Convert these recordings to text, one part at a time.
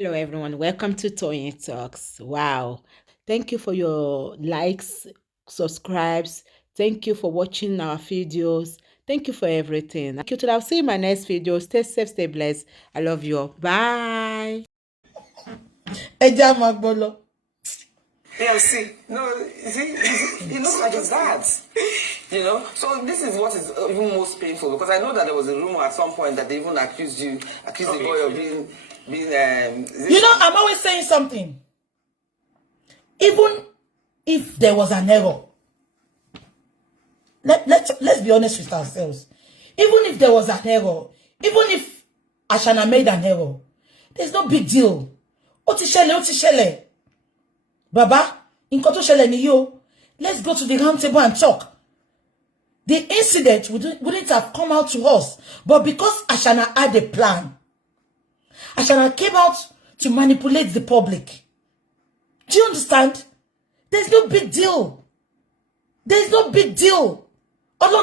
Hello, everyone. Welcome to Toyeen Talks. Wow. Thank you for your likes, subscribes. Thank you for watching our videos. Thank you for everything. Thank you. I'll see you in my next video. Stay safe, stay blessed. I love you all. Bye. Eja Magbolo. Yeah, see, no, he looks like his dad. So this is what is even most painful because I know that there was a rumor at some point that they even accused the boy of being. I'm always saying something. Even if there was an error, let's be honest with ourselves. Even if there was an error, even if Ashana made an error, there's no big deal. Otishele. Baba, in Koto Shele ni yo. Let's go to the round table and talk. The incident wouldn't have come out to us, but because Ashana had a plan, Ashana came out to manipulate the public. Do you understand? There's no big deal. There's no big deal. Baba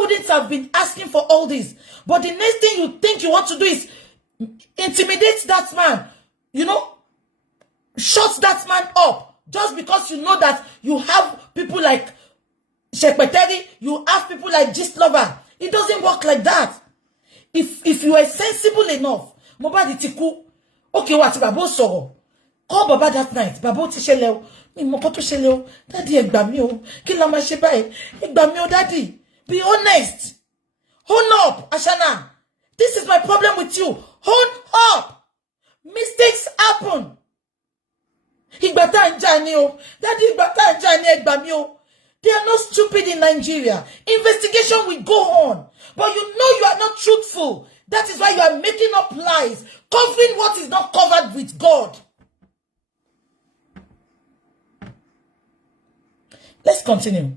wouldn't have been asking for all this. But the next thing you think you want to do is intimidate that man. Shut that man up. Just because you know that you have people like Shekpeteri, you have people like Gist Lover. It doesn't work like that. If you are sensible enough, Mohbad tiku, okay, what Babo soro? Call Baba that night. Babo ti ṣẹlẹ̀ o, mi mọ nǹkan tó ṣẹlẹ̀ o. Daddy, ẹ gbà mí o. Kí la máa ṣe báyìí? Ẹ gbà mí o, Daddy. Be honest. Own up, Ashana. This is my problem with you. Own up. Mistakes happen. Ìgbà tá ń jà ni o. Daddy, ìgbà tá ń jà ni ẹ gbà mí o. They are not stupid in Nigeria. Investigation will go on. But you know you are not truthful. That is why you are making up lies, covering what is not covered with God. Let's continue.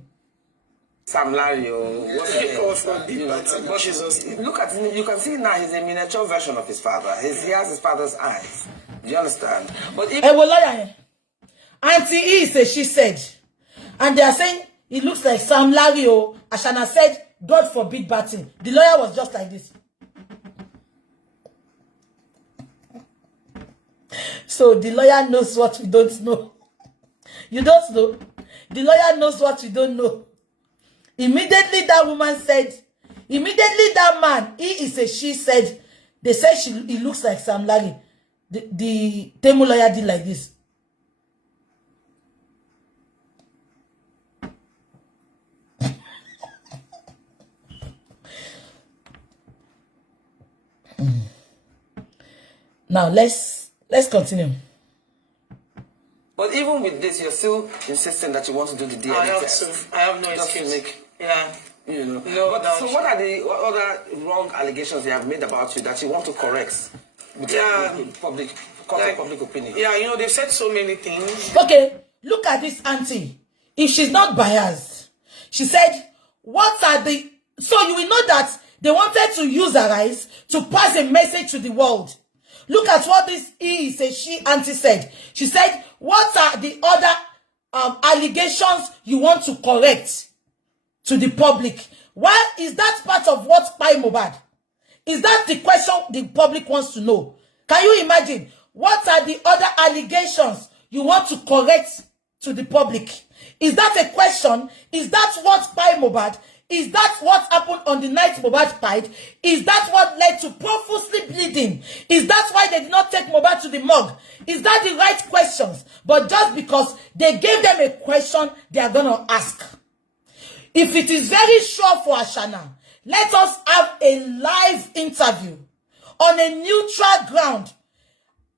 Sam Larry, look at him. You can see now he's a miniature version of his father. He has his father's eyes. Do you understand? But if Auntie E says she said, and they are saying it looks like Sam Larry. Ashana said, God forbid batting. The lawyer was just like this. So the lawyer knows what we don't know. You don't know. The lawyer knows what we don't know. Immediately that woman said, immediately that man, she said, they said he looks like Sam Larry. The Temu lawyer did like this. Now let's continue. But even with this, you're still insisting that you want to do the DNA test. I have no excuse. Yeah. So what are the other wrong allegations you have made about you that you want to correct? With public opinion. Yeah, they've said so many things. Okay, look at this auntie. If she's not biased, she said, what are the... So you will know that they wanted to use her eyes to pass a message to the world. Look at what this she auntie said. She said, what are the other allegations you want to correct to the public? Why is that part of what by Mohbad? Is that the question the public wants to know? Can you imagine? What are the other allegations you want to correct to the public? Is that a question? Is that what by Mohbad? Is that what happened on the night Mohbad died? Is that what led to profusely bleeding? Is that why they did not take Mohbad to the morgue? Is that the right questions? But just because they gave them a question, they are going to ask. If it is very sure for Ashana, let us have a live interview on a neutral ground.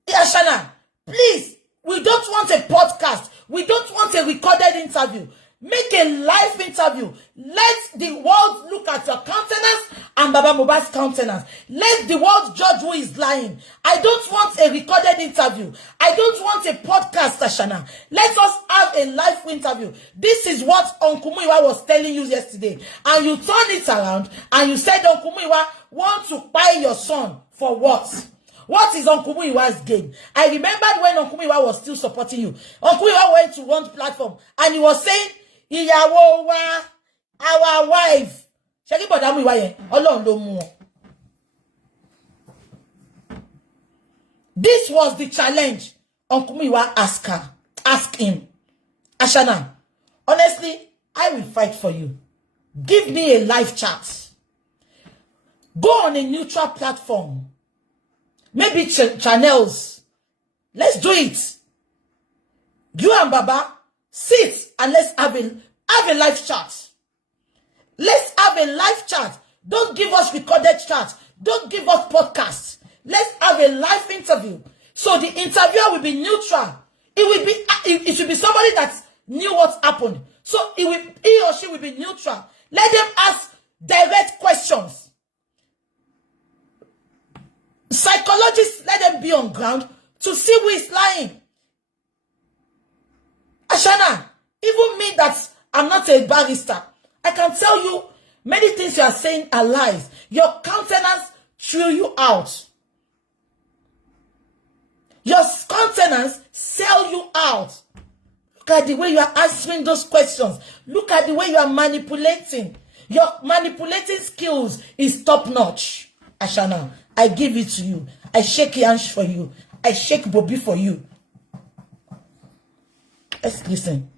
Ashana, please, we don't want a podcast. We don't want a recorded interview. Make a live interview. Let the world look at your countenance and Baba Mohbad's countenance. Let the world judge who is lying. I don't want a recorded interview. I don't want a podcast, Ashana. Let us have a live interview. This is what Uncle Muiwa was telling you yesterday. And you turned it around and you said Uncle Muiwa want to buy your son for what? What is Uncle Muiwa's gain? I remembered when Uncle Muiwa was still supporting you. Uncle Muiwa went to one platform and he was saying, ìyàwó wa, our wife. Ṣé kí bọ̀dá Muiwa yẹn? Ọlọ́run ló mú wọn. This was the challenge. Uncle Miwa ask him. Ashana, honestly, I will fight for you. Give me a live chat. Go on a neutral platform. Maybe channels. Let's do it. You and Baba, sit and let's have a live chat. Let's have a live chat. Don't give us recorded chat. Don't give us podcasts. Let's have a live interview. So the interviewer will be neutral. It should be somebody that knew what happened. So he or she will be neutral. Let them ask direct questions. Psychologists, let them be on ground to see who is lying. Ashana, even me that I'm not a barrister, I can tell you many things you are saying are lies. Your countenance threw you out. Your countenance sell you out. Look at the way you are answering those questions. Look at the way you are manipulating. Your manipulating skills is top notch. Ashana, I give it to you. I shake hands for you. I shake Bobby for you. Let's listen.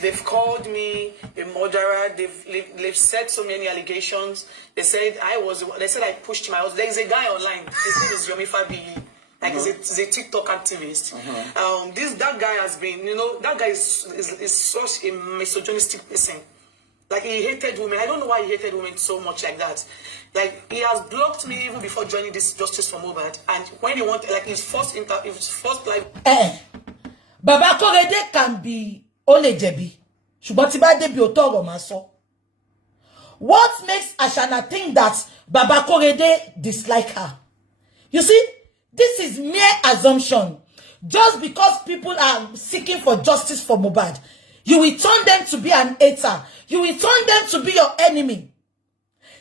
They've called me a murderer. They've said so many allegations. They said I pushed him. There's a guy online. His name is Yomi Fabi. Like he's a TikTok activist. That guy has been, that guy is such a misogynistic person. Like he hated women. I don't know why he hated women so much like that. Like he has blocked me even before joining this Justice for Mohbad. And when he wanted, like his first live. Baba Korede can be Ole Jebi. Ṣùgbọ́n tí bá débi òótọ́ ọ̀rọ̀ máa sọ. What makes Ashana think that Baba Korede dislike her? You see, this is mere assumption. Just because people are seeking for justice for Mohbad, you will turn them to be an hater. You will turn them to be your enemy.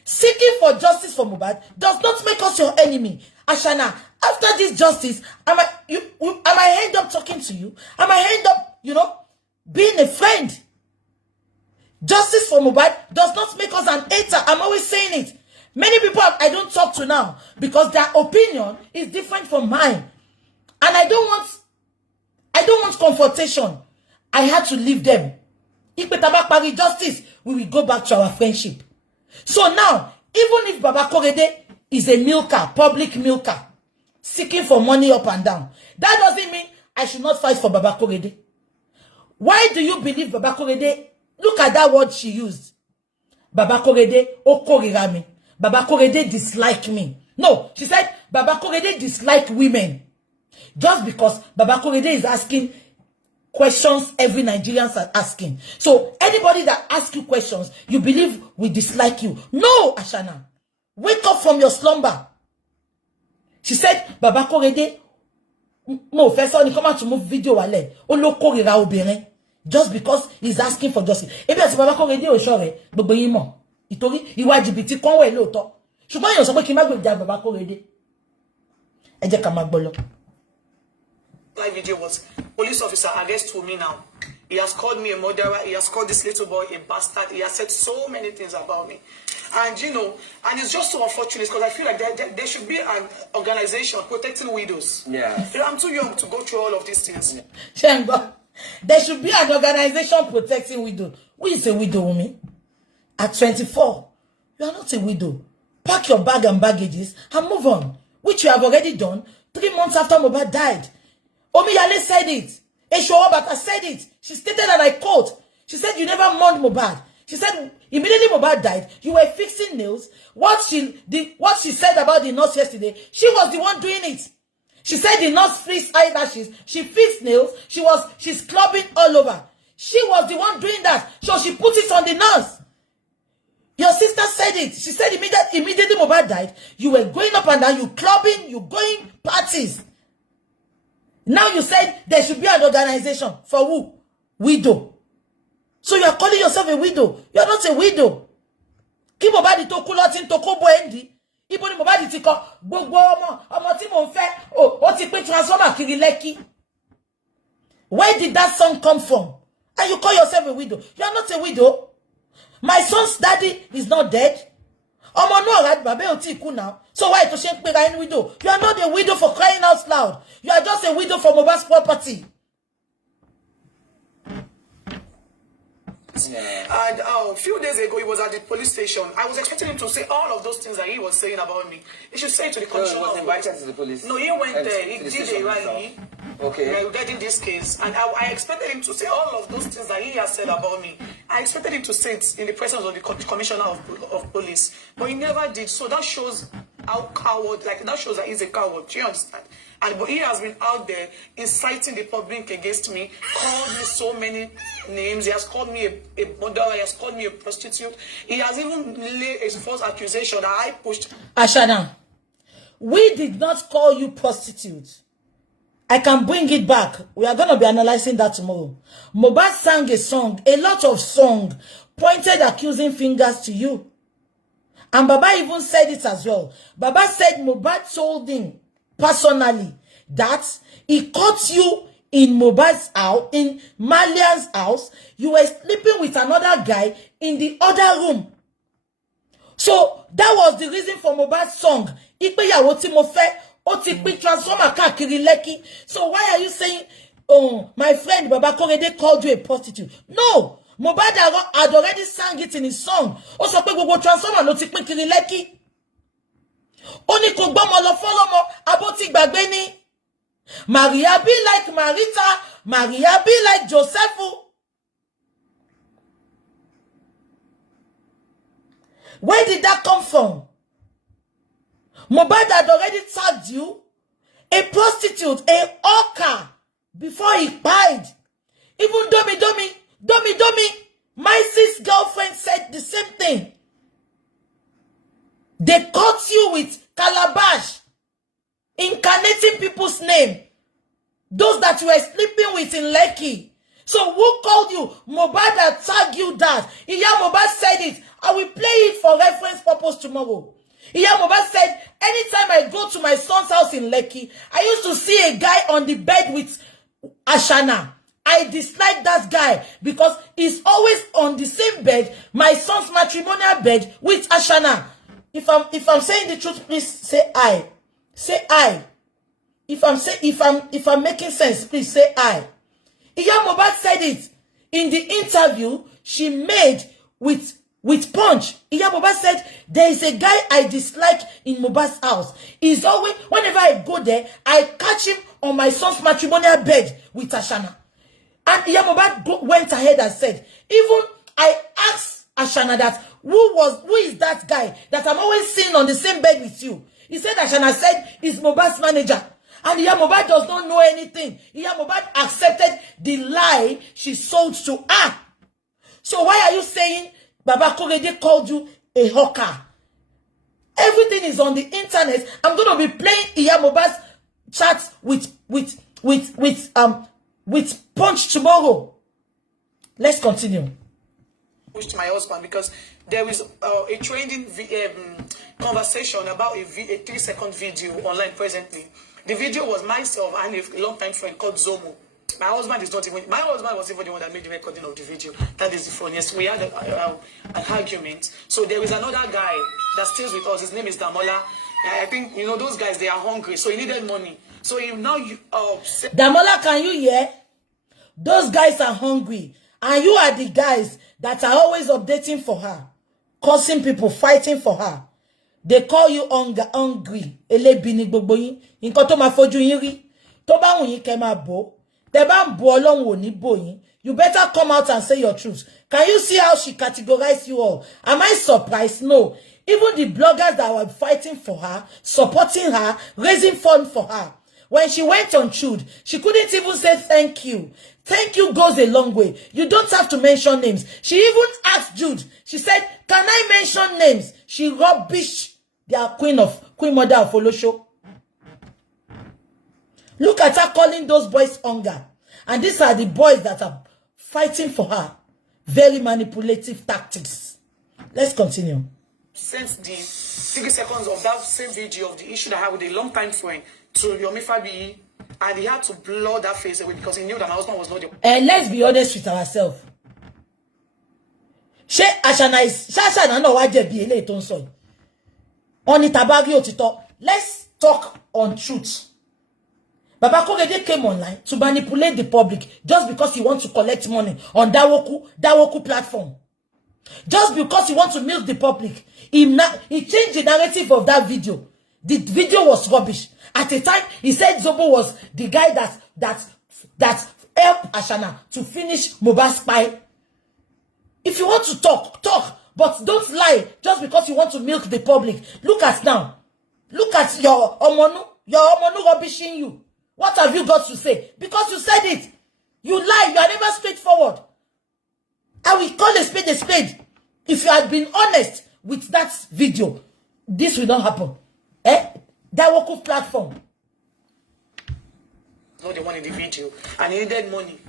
Seeking for justice for Mohbad does not make us your enemy. Ashana, after this justice, am I end up talking to you? Am I end up, being a friend? Justice for Mohbad does not make us an hater. I'm always saying it. Many people I don't talk to now because their opinion is different from mine. And I don't want confrontation. I had to leave them. If Petabak justice, we will go back to our friendship. So now, even if Baba Korede is a milker, public milker, seeking for money up and down, that doesn't mean I should not fight for Baba Korede. Why do you believe Baba Korede? Look at that word she used. Baba Korede okorira me. Baba Korede dislike me. No, she said Baba Korede dislike women. Just because Baba Korede is asking questions every Nigerians are asking. So anybody that asks you questions, you believe we dislike you. No, Ashana. Wake up from your slumber. She said, Baba Korede, no, first one, come out to move video wale. Olo korira obìnrin. Just because he's asking for justice. Ebi ati Baba Korede o sure, gbogbo yin mo. Ìtorí ìwà jìbìtì kan wẹ̀ lóòótọ́. Ṣùgbọ́n èèyàn sọ pé kí n má gbèjà Baba Korede. Ẹ jẹ́ ká máa gbọ́ lọ. Live video was police officer arrest Wunmi now. He has called me a murderer. He has called this little boy a bastard. He has said so many things about me. And and it's just so unfortunate because I feel like there should be an organization protecting widows. Yeah. I'm too young to go through all of these things. Shengo, there should be an organization protecting widows. Who is a widow, Wunmi? At 24, you are not a widow. Pack your bag and baggages and move on, which you have already done 3 months after Mohbad died. Omiyale said it. Eshoobata said it. She stated, and I quote, she said, you never mourned Mohbad. She said, immediately Mohbad died, you were fixing nails. What she said about the nurse yesterday, she was the one doing it. She said the nurse fixed eyelashes, she fixed nails, she's clubbing all over. She was the one doing that. So she put it on the nurse. Your sister said it. She said immediately Mohbad died, you were going up and down, you clubbing, you going parties. Now you said there should be an organization for who? Widow. So you are calling yourself a widow. You are not a widow. Kí Mohbad tó kú lọ tin tó kó bo endi. Ibo ni Mohbad ti kọ gbogbo ọmọ tí mo fẹ́ ó ti pé transformer kiri Lekki. Where did that song come from? And you call yourself a widow. You are not a widow. My son's daddy is not dead. Omo no right babe o ti ku now. So why to shame pera any widow? You are not a widow for crying out loud. You are just a widow for Mohbad's property. And a few days ago, he was at the police station. I was expecting him to say all of those things that he was saying about me. He should say it to the commissioner. No, he was invited to the police. No, he went there. He did a rally. Okay. Regarding this case, and I expected him to say all of those things that he has said about me. I expected him to say it in the presence of the commissioner of police, but he never did. So that shows how coward, like that shows that he's a coward. Do you understand? And but he has been out there inciting the public against me, called me so many names. He has called me a murderer. He has called me a prostitute. He has even laid a false accusation that I pushed. Ashana, we did not call you prostitute. I can bring it back. We are going to be analyzing that tomorrow. Mohbad sang a song, a lot of song, pointed accusing fingers to you. And Baba even said it as well. Baba said Mohbad told him personally that he caught you in Mohbad's house, in Malian's house. You were sleeping with another guy in the other room. So that was the reason for Mohbad's song. Ipeyawo tí mo fẹ́, ó ti pín transformer káàkiri Lekki. So why are you saying, oh, my friend Baba Korede called you a prostitute? No. Mohbad had already sang it in his song. Ó sọ pé gbogbo transformer ló ti pín kiri Lekki. Ó ní kò gbọ́mọ lọ fọ́lọ́mọ, abó ti gbàgbé ni. Maria be like Marita, Maria be like Joseph. Where did that come from? Mohbad had already tagged you a prostitute, a hawker, before he died. Even Domi, my sis girlfriend said the same thing. They caught you with calabash, incarnating people's name. Those that you were sleeping with in Lekki. So who called you? Mohbad had tagged you that. Iya Mohbad said it. I will play it for reference purpose tomorrow. Iya Mohbad said, anytime I go to my son's house in Lekki, I used to see a guy on the bed with Ashana. I dislike that guy because he's always on the same bed, my son's matrimonial bed with Ashana. If I'm saying the truth, please say I. Say I. If I'm making sense, please say I. Iya Mohbad said it in the interview she made with Punch. Iya Mohbad said there is a guy I dislike in Mohbad's house. He's always, whenever I go there, I catch him on my son's matrimonial bed with Ashana. And Iya Mohbad went ahead and said, even I asked Ashana that who is that guy that I'm always seeing on the same bed with you? He said Ashana said he's Mohbad's manager. And Iya Mohbad does not know anything. Iya Mohbad accepted the lie she sold to her. So why are you saying Baba Korede called you a hawker? Everything is on the internet. I'm going to be playing Iya Mohbad's chats with Punch tomorrow. Let's continue. Pushed my husband because there is a trending conversation about a 3-second video online presently. The video was myself and a long-time friend called Zomo. My husband was even the one that made the recording of the video. That is the funniest. We had an argument. So there is another guy that stays with us. His name is Damola. I think, you know, those guys, they are hungry. So he needed money. So he now... Damola, can you hear? Those guys are hungry. And you are the guys that are always updating for her. Causing people, fighting for her. They call you hungry. Elebini gbogbo yin. Nǹkan tó máa fojú yín rí. Tó bá wùn yín kẹ́ máa bò. Tẹ́ bá ń bò Ọlọ́run ò ní bò yín. You better come out and say your truth. Can you see how she categorized you all? Am I surprised? No. Even the bloggers that were fighting for her, supporting her, raising funds for her. When she went on Chud, she couldn't even say thank you. Thank you goes a long way. You don't have to mention names. She even asked Jude. She said, can I mention names? She rubbished their queen mother of Olosho. Look at her calling those boys hunger. And these are the boys that are fighting for her. Very manipulative tactics. Let's continue. Since the 30 seconds of that same video of the issue that I had with a long-time friend to Yomi Fabi, and he had to blur that face away because he knew that my husband was not the... And let's be honest with ourselves. Ṣé Ashana no wá jẹ̀bi eléyìí tó ń sọ yìí. On itabari otito. Let's talk on truth. Baba Korede came online to manipulate the public just because he wants to collect money on Dawoku platform. Just because he wants to milk the public. He changed the narrative of that video. The video was rubbish. At the time, he said Zobo was the guy that helped Ashana to finish Mohbad's spy. If you want to talk, but don't lie just because you want to milk the public. Look at now. Look at your omonu rubbishing you. What have you got to say? Because you said it. You lie. You are never straightforward. I will call a spade a spade. If you had been honest with that video, this will not happen. That Woku platform. Not the one in the video. And he needed money.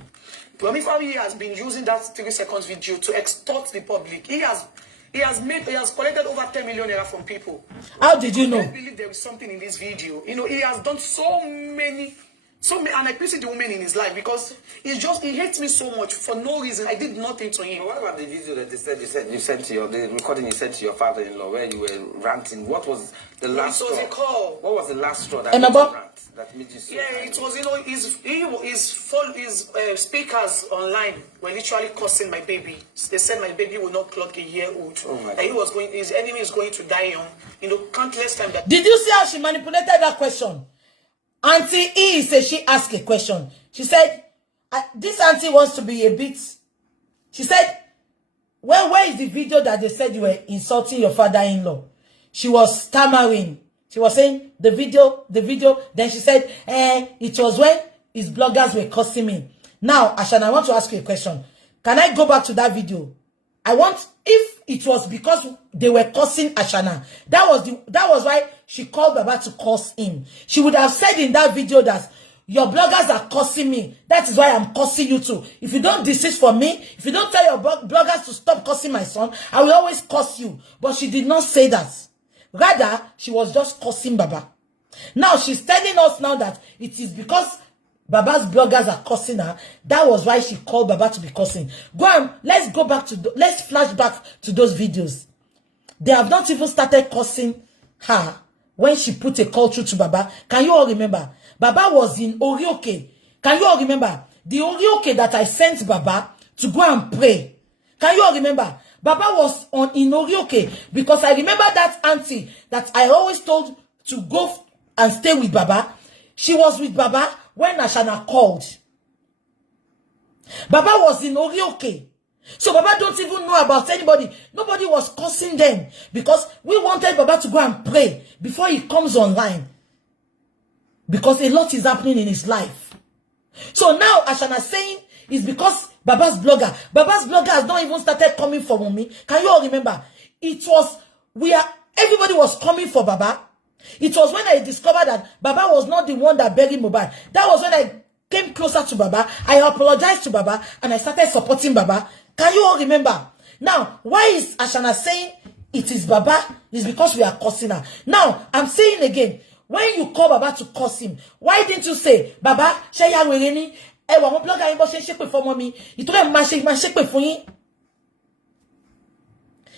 He has been using that 3 seconds video to extort the public. He has collected over 10 million naira from people. How did you know? I believe there is something in this video. You know, he has done so many, and I pity the woman in his life because he hates me so much for no reason. I did nothing to him. But what about the video that you sent to the recording you sent to your father-in-law where you were ranting? What was the last straw? It was a call. What was the last straw that made you rant? That made you so angry? It was, you know, his speakers online were literally cursing my baby. They said my baby will not clock a year old. Oh my that his enemy is going to die young. You know, countless times that. Did you see how she manipulated that question? Auntie E said she asked a question. She said, this auntie wants to be a bit. She said, well, where is the video that they said you were insulting your father-in-law? She was stammering. She was saying, the video. Then she said, it was when his bloggers were cursing me. Now, Ashana, I want to ask you a question. Can I go back to that video? If it was because they were cursing Ashana, that was why she called Baba to curse him. She would have said in that video that your bloggers are cursing me. That is why I'm cursing you too. If you don't desist for me, if you don't tell your bloggers to stop cursing my son, I will always curse you. But she did not say that. Rather, she was just cursing Baba. Now, she's telling us now that it is because Baba's bloggers are cursing her. That was why she called Baba to be cursing. Go on, let's go back to, let's flash back to those videos. They have not even started cursing her when she put a call through to Baba. Can you all remember? Baba was in Orioke. Can you all remember? The Orioke that I sent Baba to go and pray. Can you all remember? Baba was in Orioke because I remember that auntie that I always told to go and stay with Baba. She was with Baba when Ashana called. Baba was in Orioke. So Baba don't even know about anybody. Nobody was cursing them because we wanted Baba to go and pray before he comes online. Because a lot is happening in his life. So now Ashana saying is because Baba's blogger has not even started coming for Wunmi. Can you all remember? It was everybody was coming for Baba. It was when I discovered that Baba was not the one that buried Mohbad. That was when I came closer to Baba. I apologized to Baba and I started supporting Baba. Can you all remember? Now, why is Ashana saying it is Baba? It's because we are cursing her. Now, I'm saying again, when you call Baba to curse him, why didn't you say, Baba, Sheya Wereni,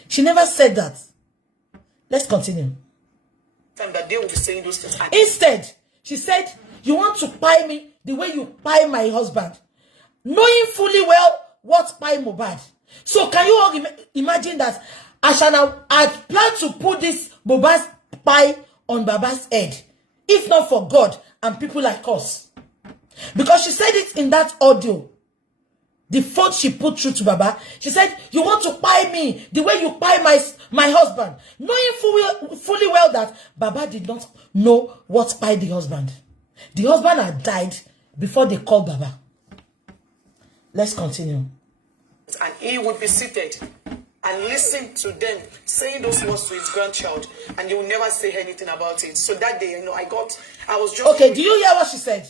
she never said that. Let's continue. Time that they will be saying those things. Instead, she said, you want to buy me the way you buy my husband, knowing fully well what buy Mohbad. So can you all imagine that Ashana had planned to put this Mohbad's pie on Baba's head, if not for God and people like us? Because she said it in that audio. The phone she put through to Baba. She said, you want to buy me the way you buy my husband. Knowing fully well that Baba did not know what buy the husband. The husband had died before they called Baba. Let's continue. And he would be seated and listen to them saying those words to his grandchild. And he will never say anything about it. So that day, you know, I was just... Okay, do you hear what she said?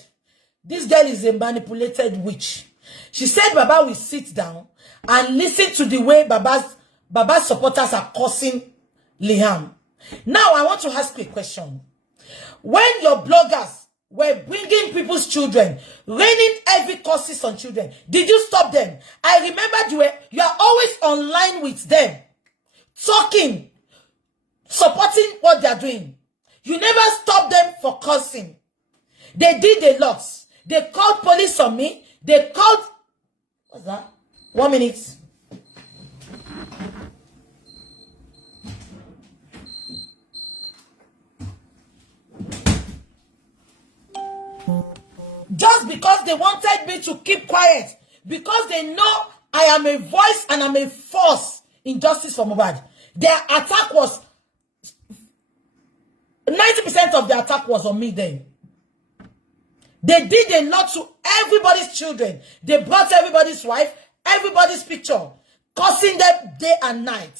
This girl is a manipulated witch. She said Baba will sit down and listen to the way Baba's supporters are cursing Liam. Now, I want to ask you a question. When your bloggers were bringing people's children, raining heavy curses on children, did you stop them? I remember you are always online with them, talking. supporting what they are doing. You never stop them for cursing. They did a lot. They called police on me. They called... What's that? 1 minute. Just because they wanted me to keep quiet. Because they know I am a voice and I'm a force in justice for Mohbad. Their attack was... 90% of the attack was on me then. They did a lot to everybody's children. They brought everybody's wife, everybody's picture, cursing them day and night.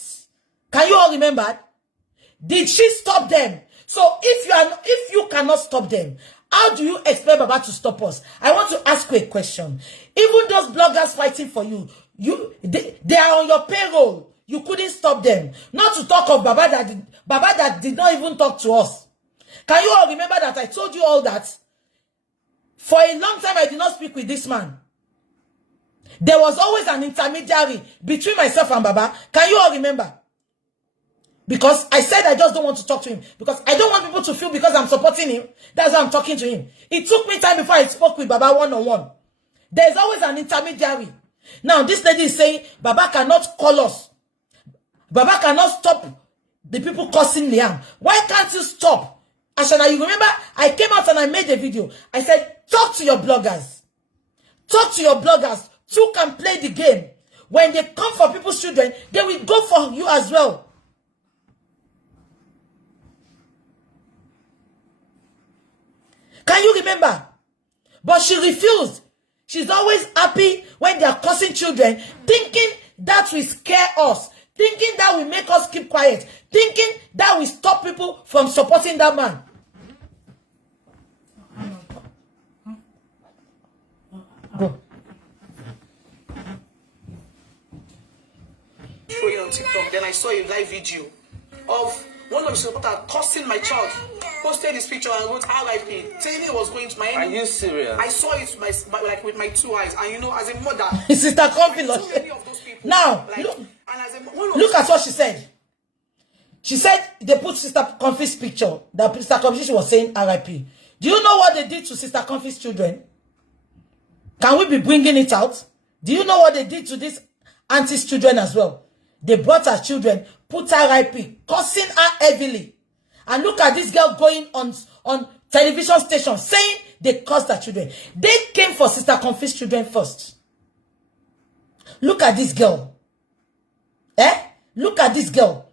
Can you all remember? Did she stop them? So if you cannot stop them, how do you expect Baba to stop us? I want to ask you a question. Even those bloggers fighting for you, they are on your payroll. You couldn't stop them. Not to talk of Baba that did not even talk to us. Can you all remember that I told you all that? For a long time, I did not speak with this man. There was always an intermediary between myself and Baba. Can you all remember? Because I said I just don't want to talk to him. Because I don't want people to feel because I'm supporting him. That's why I'm talking to him. It took me time before I spoke with Baba one-on-one. There's always an intermediary. Now, this lady is saying, Baba cannot call us. Baba cannot stop the people cursing Liam. Why can't you stop? Ashana, you remember, I came out and I made a video. I said, talk to your bloggers. Talk to your bloggers. You can play the game. When they come for people's children, they will go for you as well. Can you remember? But she refused. She's always happy when they are cursing children, thinking that will scare us, thinking that will make us keep quiet, thinking that will stop people from supporting that man. Go. Showing on TikTok, then I saw a live video of one of the supporters cursing my child. Posted this picture and wrote RIP, saying he was going to my. Are you serious? I saw it with my 2 eyes, and you know, as a mother, Sister Confidence. so many of those people. Now, like, look, and as a, look at what she said. She said they put Sister Confid's picture. That Sister Confid was saying RIP. Do you know what they did to Sister Confid's children? Can we be bringing it out? Do you know what they did to this auntie's children as well? They brought her children, put RIP, cursing her heavily. And look at this girl going on television station saying they cursed her children. They came for Sister Confid's children first. Look at this girl. Look at this girl.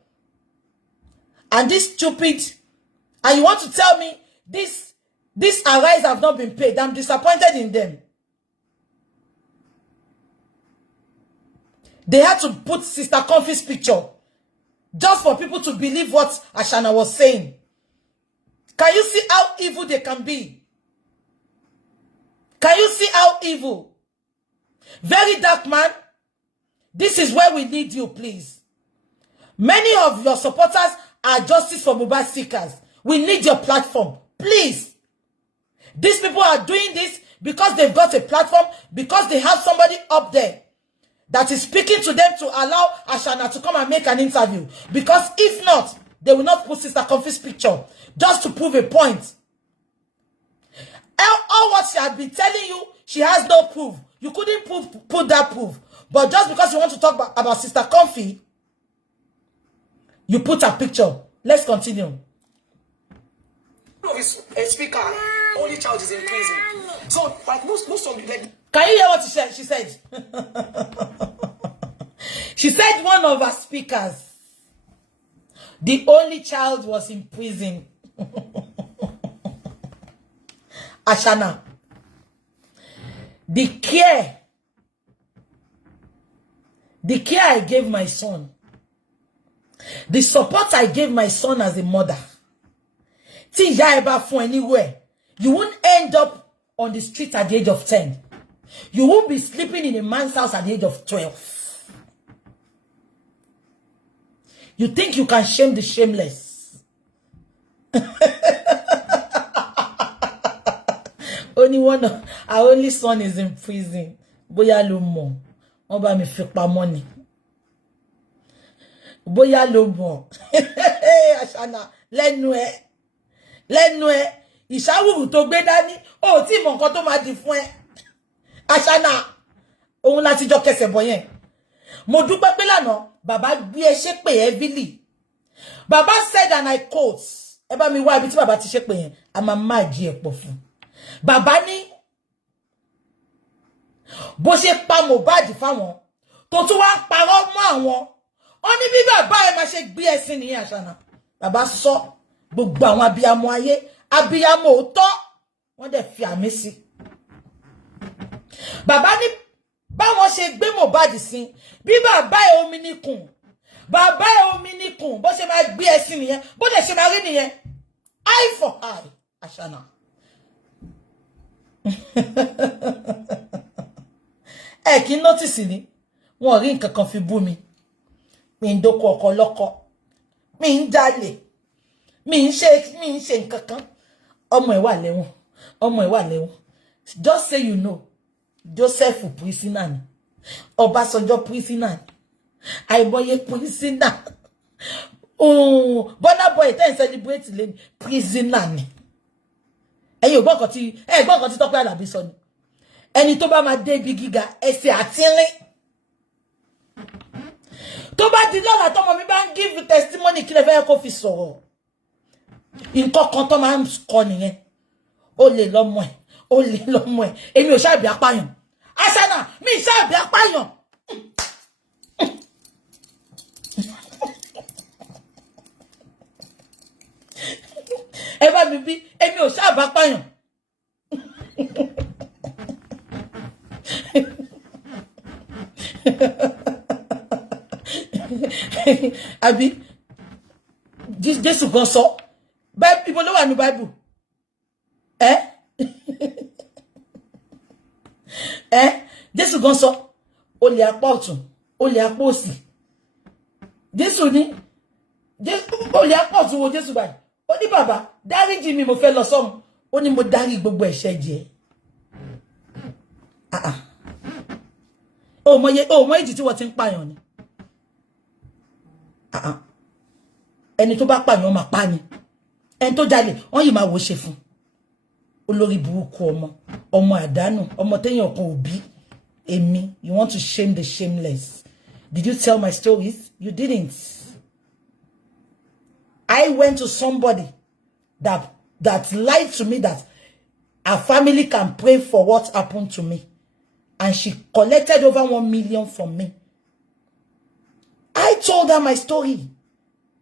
And this stupid. And you want to tell me this arise have not been paid. I'm disappointed in them. They had to put Sister Confid's picture just for people to believe what Ashana was saying. Can you see how evil they can be? Can you see how evil? Very dark man. This is where we need you, please. Many of your supporters are justice for Mohbad seekers. We need your platform, please. These people are doing this because they've got a platform, because they have somebody up there that is speaking to them to allow Ashana to come and make an interview. Because if not, they will not put Sister Confid's picture just to prove a point. All what she had been telling you, she has no proof. You couldn't put that proof. But just because you want to talk about Sister Confid, you put a picture. Let's continue. of his speaker, only child is in prison. So, like most of the, like, can you hear what she said? She said, she said one of her speakers, the only child was in prison. Ashana, the care I gave my son, the support I gave my son as a mother, anywhere, you won't end up on the street at the age of 10. You won't be sleeping in a man's house at the age of 12. You think you can shame the shameless? Our only son is in prison. Boya lo mo. Wọ́n bá mi fi pa money. bóyá ló mọ̀. Àṣànà lẹ́nu ẹ ìṣàwùrù tó gbé dání ó tí mọ̀ nǹkan tó máa di fún ẹ. Àṣànà òun láti jọ kẹsẹ̀ bọ̀ yẹn. Mo dúpẹ́ pé lánàá bàbá gbé ẹ ṣépè heavily. Bàbá said, and I quote, ẹ bá mi wá ibi tí bàbá ti ṣépè yẹn, a máa máa jí ẹ pọ̀ fún. Bàbá ní bó ṣe pa Mohbad fáwọn tó tún wá parọ́ mọ́ àwọn. Ó ní bí bàbá ẹ máa ṣe gbé ẹ̀sìn nìyẹn Àṣànà. Bàbá sọ gbogbo àwọn abiyamọ ayé, abiyamọ òótọ́, wọ́n dẹ̀ fi àmì sí. Bàbá ní báwọn ṣe gbé Mohbad sí, bí bàbá ẹ omi níkùn, bàbá ẹ omi níkùn, bó ṣe máa gbé ẹ̀sìn nìyẹn, bó dẹ̀ ṣe máa rí nìyẹn. Eye for eye, Àṣànà. Ẹ kí notice ni wọn rí nǹkan kan fi bú mi. Mi ń dóko ọkọ lọ́kọ, mi ń jalè, mi ń ṣe nǹkan kan. Ọmọ ẹ̀ wà lẹ́wọ̀n. Just say you know, Joseph prisoner ni, Ọbásanjọ́ prisoner ni, àìmọye prisoner. Burna Boy tẹ́ ń celebrate lẹ́ni prisoner ni. Ẹ̀yin ò gbọ́ nǹkan tí Tọ́pẹ́ Àlàbí sọ ni. Ẹni tó bá máa dé ibi gíga ẹsẹ̀ àtínrín. Tó bá di lọ́la tọ́mọ mi bá ń give testimony kí lẹ fẹ́ kó fi sọ̀rọ̀. Nǹkan kan tó máa ń kọ nìyẹn. Ó lè lọ́mọ ẹ̀. Èmi ò ṣàbí apáyàn. Àṣànà mi ṣàbí apáyàn. Ẹ bá mi bí èmi ò ṣàbí apáyàn. Àbí Jésù gan sọ Bible ló wà ní Bible Jésù gan sọ olè apá ọ̀tún olè apá òsì. Jésù ní olè apá ọ̀tún wo Jésù báyìí ó ní bàbá dáríjì mi mo fẹ́ lọ sọ́run ó ní mo dárí gbogbo ẹ̀ṣẹ̀ jẹ́. Ó mọ èjì tí wọ́n ti ń pààyàn ni. Ẹni tó bá pààyàn máa pa ni. Ẹni tó jalè wọ́n yìí máa wò ṣe fún. Olórí burúkú ọmọ àdánù, ọmọ téèyàn kan òbí. Èmi, you want to shame the shameless. Did you tell my stories? You didn't. I went to somebody that lied to me that our family can pray for what happened to me. And she collected over 1 million from me. I told her my story.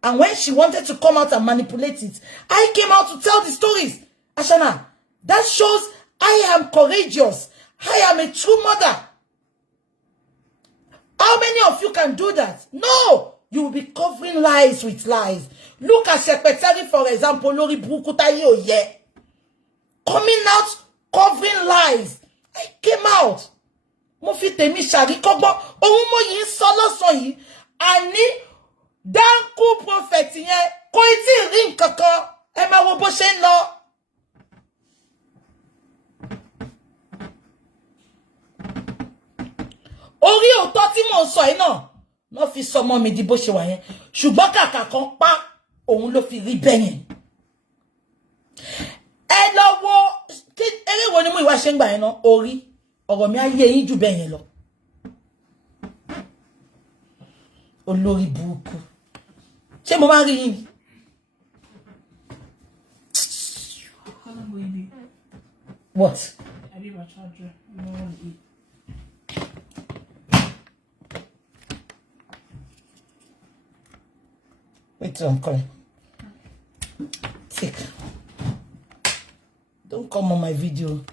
And when she wanted to come out and manipulate it, I came out to tell the stories. Àṣànà, that shows I am courageous. I am a true mother. How many of you can do that? No! You will be covering lies with lies. Look at Secretary, for example, Lori Burukutayi Oye. Coming out, covering lies. I came out. Mo fi tèmi ṣàríkọ́gbọ́n ohun mo yìí sọ lọ́sàn yìí àní dáńkú prophet yẹn kò tí ì rí nǹkan kan ẹ máa wo bó ṣe ń lọ. Orí òótọ́ tí mò ń sọ yìí náà ló fi sọmọ mi di bó ṣe wà yẹn ṣùgbọ́n kàkà kan pa òun ló fi rí bẹ́ẹ̀ yẹn. Ẹ lọ wo eré wo ni mú ìwà ṣe ń gbà yẹn náà orí. Ọ̀rọ̀ mi ayé yín jù bẹ́ẹ̀ yẹn lọ. Olórí burúkú. Ṣé mo máa rí yín? What? I leave my charger. You don't want to eat. Wait till I'm calling. Take. Don't come on my video.